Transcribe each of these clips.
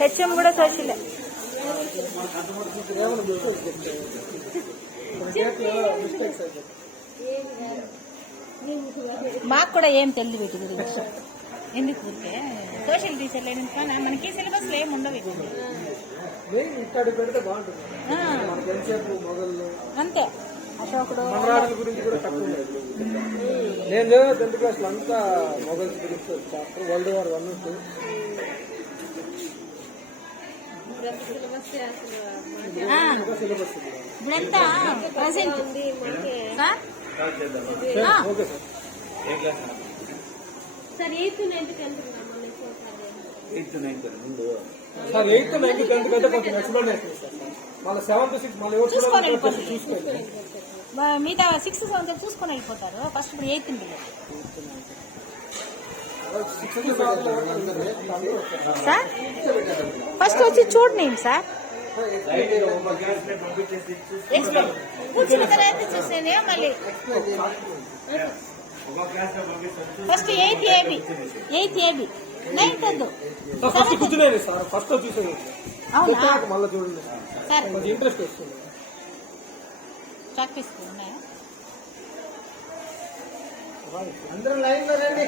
HM కూడా social. మాకు కూడా ఏం తెలియదు వీటి గురించి. ఎందుకు ఊరికే సోషల్ టీచర్లు మనకి సిలబస్ ఏమి ఉండవు అంతే. అశోకుడు గురించి కూడా తక్కువ. నేను 10th క్లాస్ లో అంతా మొగల్స్ గురించి చాప్టర్ వరల్డ్ వార్ 1 2 ఇదంతా present. Okay sir. 8th 9th 10th ముందు సార్ 8th 9th 10th కంటే కొంచెం ఎక్స్ప్లెనేషన్ సార్. మళ్ళీ 7th 6 మళ్ళీ చూసుకోండి. చూసుకోండి. మిగతా 6th 7th చూసుకొని వెళ్ళిపోతారు. ఫస్ట్ ఇప్పుడు 8th సార్. ఫస్ట్ వచ్చి చూడండి సార్. కూర్చున్న తర్వాత చూసేది మళ్ళీ. ఫస్ట్ 8th AB 9th వద్దు. ఫస్ట్ కూర్చునేది సార్. ఫస్ట్ చూసేది. అవునా? మళ్ళీ చూడండి సార్. ఇంట్రెస్ట్ వస్తుంది. ప్రాక్టీస్ ఉన్నాయా? అందరూ లైన్ లో రండి.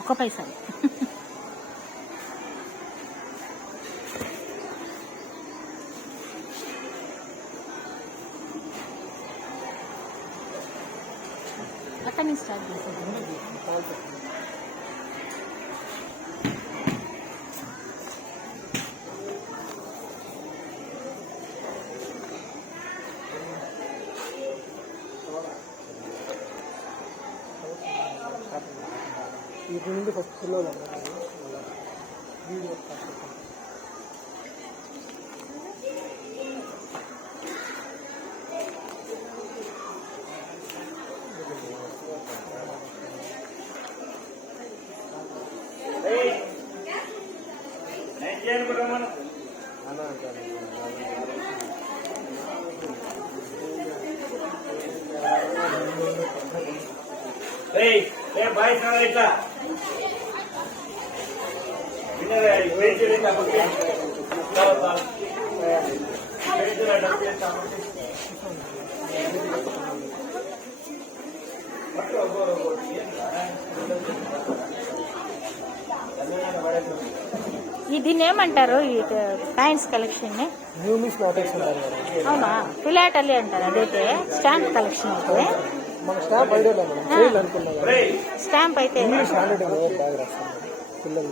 ఒక్క పైసా. అక్కడి నుంచి స్టార్ట్ చేశాను. వీటి నుండి ఫస్ట్ పిల్లలు బాయ్ సార్ ఇట్లా దీన్ని ఏమంటారు? ఈ కాయిన్స్ కలెక్షన్ ని అవునా? ఫిలాటలీ అంటారు. అదైతే స్టాంప్ కలెక్షన్ అయితే. స్టాంప్ అయితే పిల్లలు